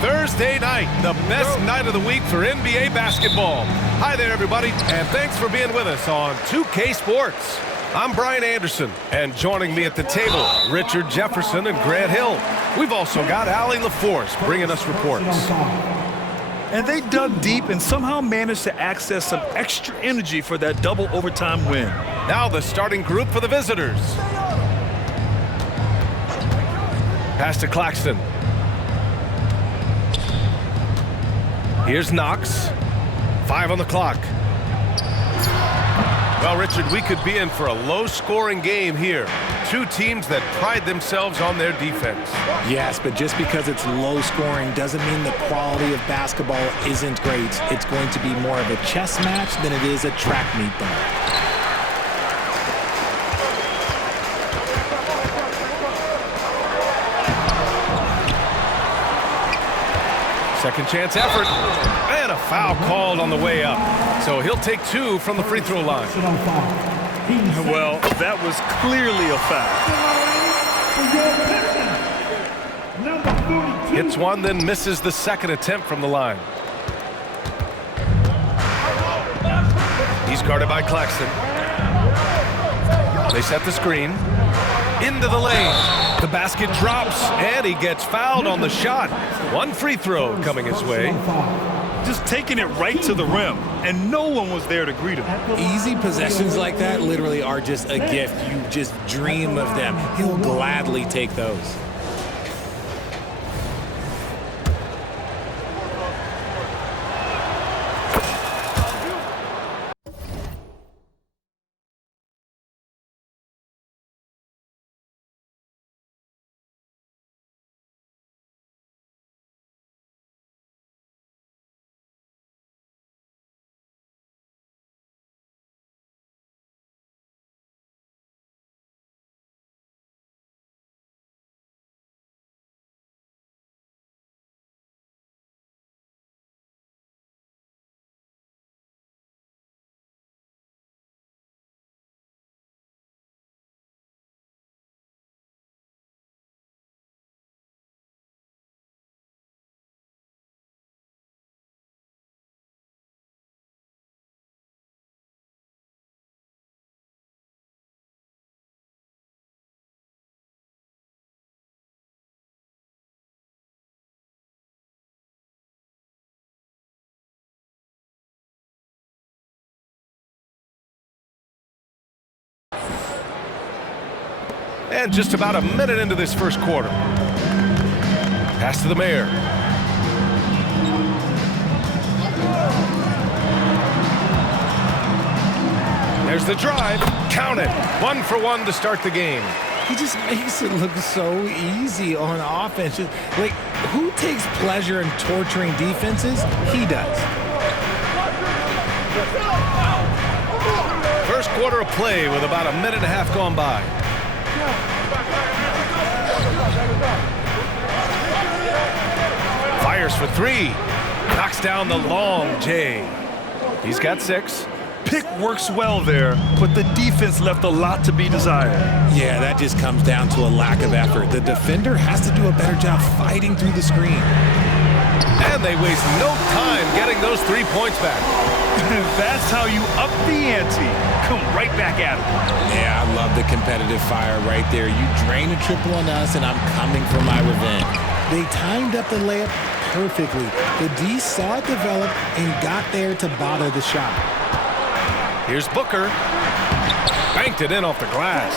Thursday night, the best night of the week for NBA basketball. Hi there, everybody, and thanks for being with us on 2K Sports. I'm Brian Anderson, and joining me at the table, Richard Jefferson and Grant Hill. We've also got Allie LaForce bringing us reports. And they dug deep and somehow managed to access some extra energy for that double overtime win. Now the starting group for the visitors. Pass to Claxton. Here's Knox. 5 on the clock. Well, Richard, we could be in for a low-scoring game here. Two teams that pride themselves on their defense. Yes, but just because it's low-scoring doesn't mean the quality of basketball isn't great. It's going to be more of a chess match than it is a track meet, though. Second chance effort, and a foul called on the way up. So he'll take 2 from the free throw line. Well, that was clearly a foul. Hits one, then misses the second attempt from the line. He's guarded by Claxton. They set the screen. Into the lane. The basket drops, and he gets fouled on the shot. One free throw coming his way. Just taking it right to the rim, and no one was there to greet him. Easy possessions like that literally are just a gift. You just dream of them. He'll gladly take those. And just about a minute into this first quarter. Pass to the mayor. There's the drive. Count it. 1 for 1 to start the game. He just makes it look so easy on offense. Like, who takes pleasure in torturing defenses? He does. First quarter of play with about a minute and a half gone by. Fires for 3. Knocks down the long J. He's got 6. Pick works well there, but the defense left a lot to be desired. Yeah, that just comes down to a lack of effort. The defender has to do a better job fighting through the screen. And they waste no time getting those 3 points back. That's how you up the ante. Come right back at it. Yeah, I love the competitive fire right there. You drain a triple on us, and I'm coming for my revenge. They timed up the layup perfectly. The D saw it develop and got there to bother the shot. Here's Booker. Banked it in off the glass.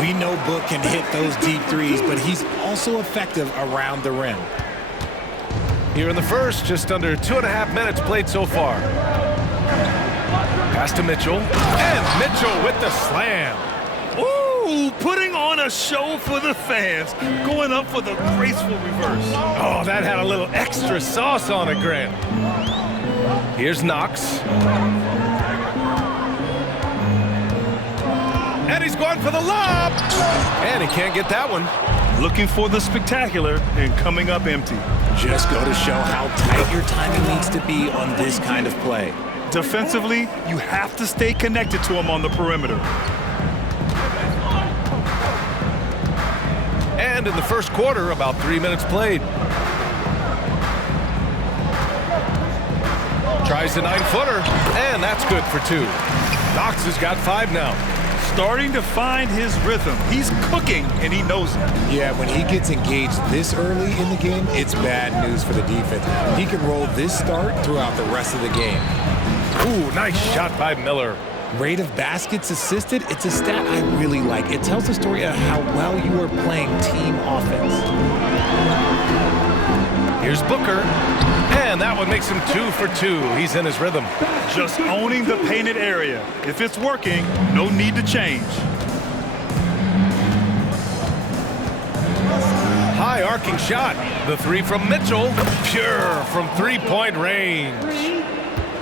We know Book can hit those deep threes, but he's also effective around the rim. Here in the first, just under 2.5 minutes played so far. Pass to Mitchell. And Mitchell with the slam. Ooh, putting on a show for the fans. Going up for the graceful reverse. Oh, that had a little extra sauce on it, Grant. Here's Knox. And he's going for the lob. And he can't get that one. Looking for the spectacular and coming up empty. Just go to show how tight your timing needs to be on this kind of play. Defensively, you have to stay connected to him on the perimeter. And in the first quarter, about 3 minutes played. Tries the 9-footer, and that's good for 2. Knox has got 5 now. Starting to find his rhythm. He's cooking, and he knows it. Yeah, when he gets engaged this early in the game, it's bad news for the defense. He can roll this start throughout the rest of the game. Ooh, nice shot by Miller. Rate of baskets assisted, it's a stat I really like. It tells the story of how well you are playing team offense. Here's Booker, and that one makes him 2 for 2. He's in his rhythm. Just owning the painted area. If it's working, no need to change. High arcing shot. The 3 from Mitchell, pure from 3-point range.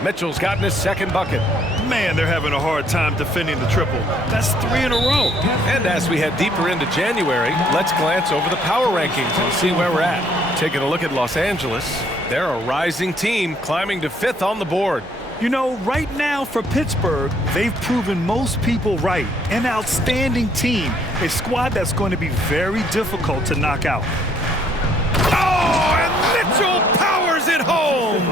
Mitchell's gotten his 2nd bucket. Man, they're having a hard time defending the triple. That's 3 in a row. And as we head deeper into January, let's glance over the power rankings and see where we're at. Taking a look at Los Angeles, they're a rising team climbing to 5th on the board. You know, right now for Pittsburgh, they've proven most people right. An outstanding team, a squad that's going to be very difficult to knock out. Oh, and Mitchell powers it home!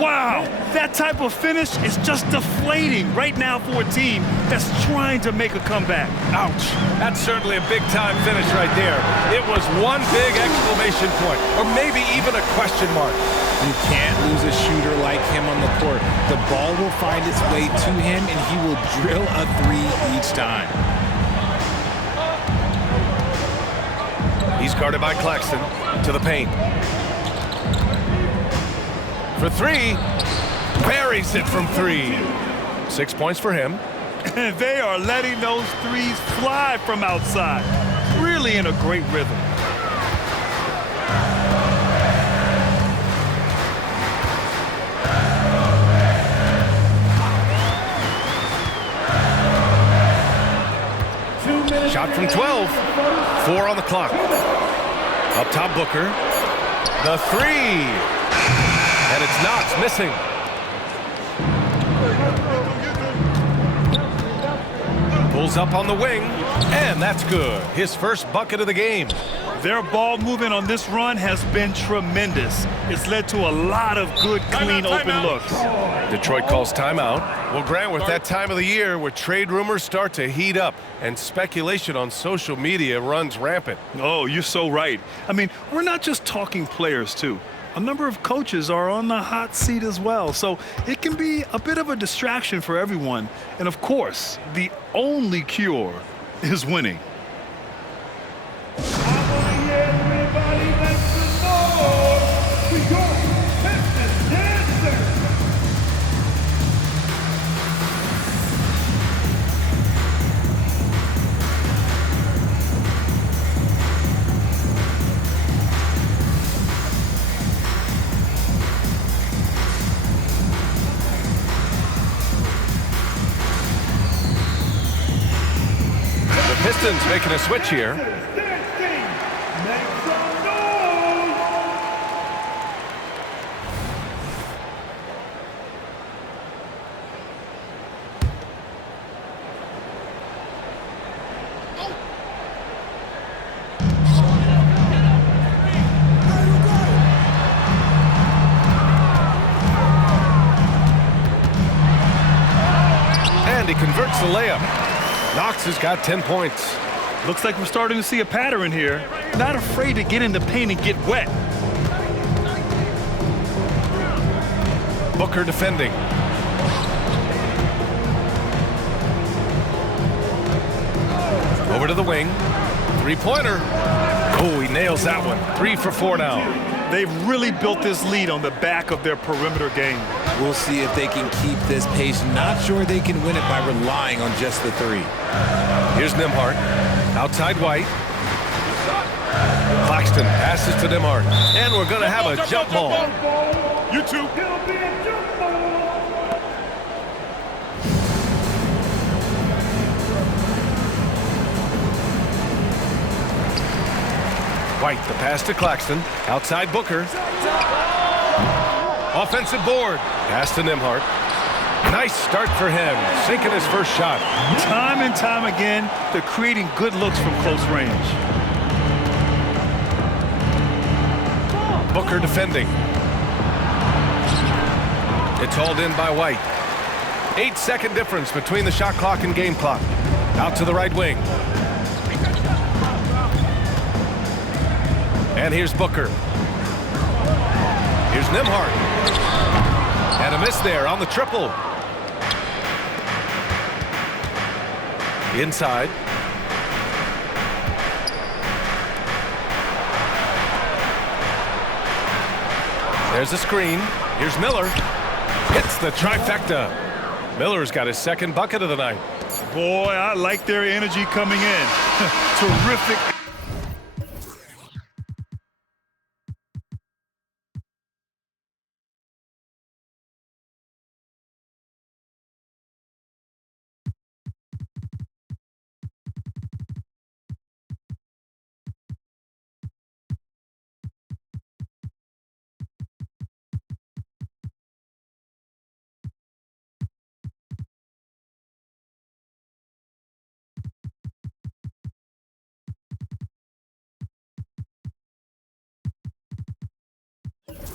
Wow, that type of finish is just deflating right now for a team that's trying to make a comeback. Ouch. That's certainly a big-time finish right there. It was one big exclamation point, or maybe even a question mark. You can't lose a shooter like him on the court. The ball will find its way to him, and he will drill a 3 each time. He's guarded by Claxton to the paint. For 3, buries it from 3. 6 points for him. And they are letting those threes fly from outside. Really in a great rhythm. Shot from 12. 4 on the clock. Up top, Booker. The 3. And it's Knox missing. Pulls up on the wing, and that's good. His first bucket of the game. Their ball movement on this run has been tremendous. It's led to a lot of good, clean, open looks. Detroit calls timeout. Well, Grant, with that time of the year where trade rumors start to heat up and speculation on social media runs rampant. Oh, you're so right. I mean, we're not just talking players, too. A number of coaches are on the hot seat as well, so it can be a bit of a distraction for everyone. And of course, the only cure is winning. Everybody make some noise. We got Pistons dancers. Pistons making a switch here. And he converts the layup. Knox has got 10 points. Looks like we're starting to see a pattern here. Not afraid to get in the paint and get wet. Booker defending. Over to the wing. 3-pointer. Oh, he nails that one. 3 for 4 now. They've really built this lead on the back of their perimeter game. We'll see if they can keep this pace. Not sure they can win it by relying on just the 3. Here's Nembhard. Outside White. Claxton passes to Nembhard. And we're going to have a jump ball. You two. It'll be a jump ball. White, the pass to Claxton. Outside Booker. Offensive board. Pass to Nembhard. Nice start for him. Sinking his first shot. Time and time again, they're creating good looks from close range. Booker defending. It's hauled in by White. 8-second difference between the shot clock and game clock. Out to the right wing. And here's Booker. Here's Nembhard. And a miss there on the triple. Inside. There's a screen. Here's Miller. Hits the trifecta. Miller's got his second bucket of the night. Boy, I like their energy coming in. Terrific.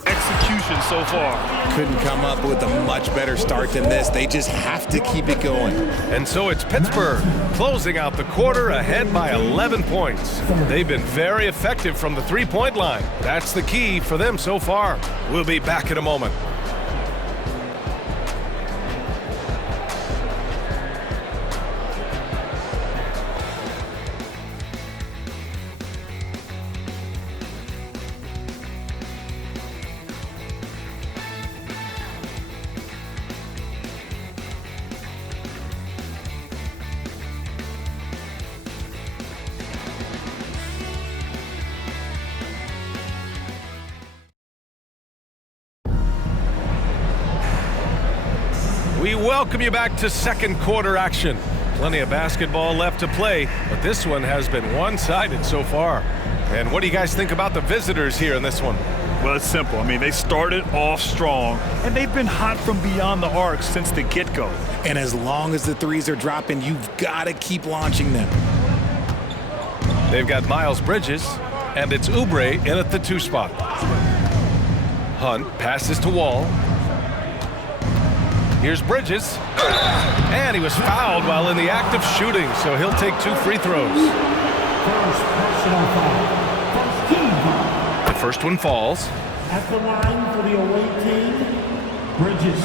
Execution so far. Couldn't come up with a much better start than this. They just have to keep it going. And so it's Pittsburgh closing out the quarter ahead by 11 points. They've been very effective from the three-point line. That's the key for them so far. We'll be back in a moment. We welcome you back to second quarter action. Plenty of basketball left to play, but this one has been one-sided so far. And what do you guys think about the visitors here in this one? Well, it's simple. I mean, they started off strong, and they've been hot from beyond the arc since the get-go. And as long as the threes are dropping, you've got to keep launching them. They've got Miles Bridges, and it's Oubre in at the 2 spot. Hunt passes to Wall. Here's Bridges. And he was fouled while in the act of shooting, so he'll take 2 free throws. First personal foul. First team foul. The first one falls. At the line for the away team, Bridges.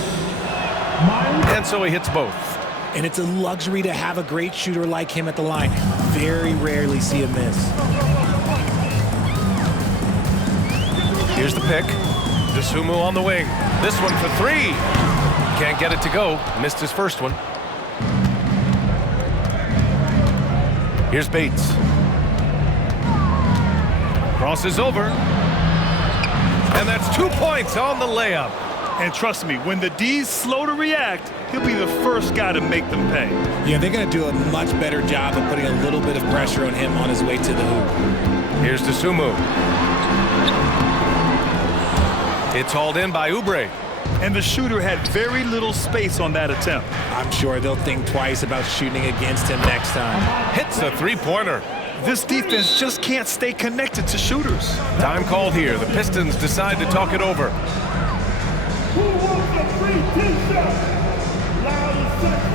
Miles. And so he hits both. And it's a luxury to have a great shooter like him at the line. Very rarely see a miss. Here's the pick. Dosunmu on the wing. This one for 3. Can't get it to go. Missed his first one. Here's Bates. Crosses over. And that's 2 points on the layup. And trust me, when the D's slow to react, he'll be the first guy to make them pay. Yeah, they're going to do a much better job of putting a little bit of pressure on him on his way to the hoop. Here's Dosunmu. It's hauled in by Oubre. And the shooter had very little space on that attempt. I'm sure they'll think twice about shooting against him next time. Hits the three-pointer. This defense just can't stay connected to shooters. Time called here. The Pistons decide to talk it over. Who wants a free t-shirt? Loud and sexy.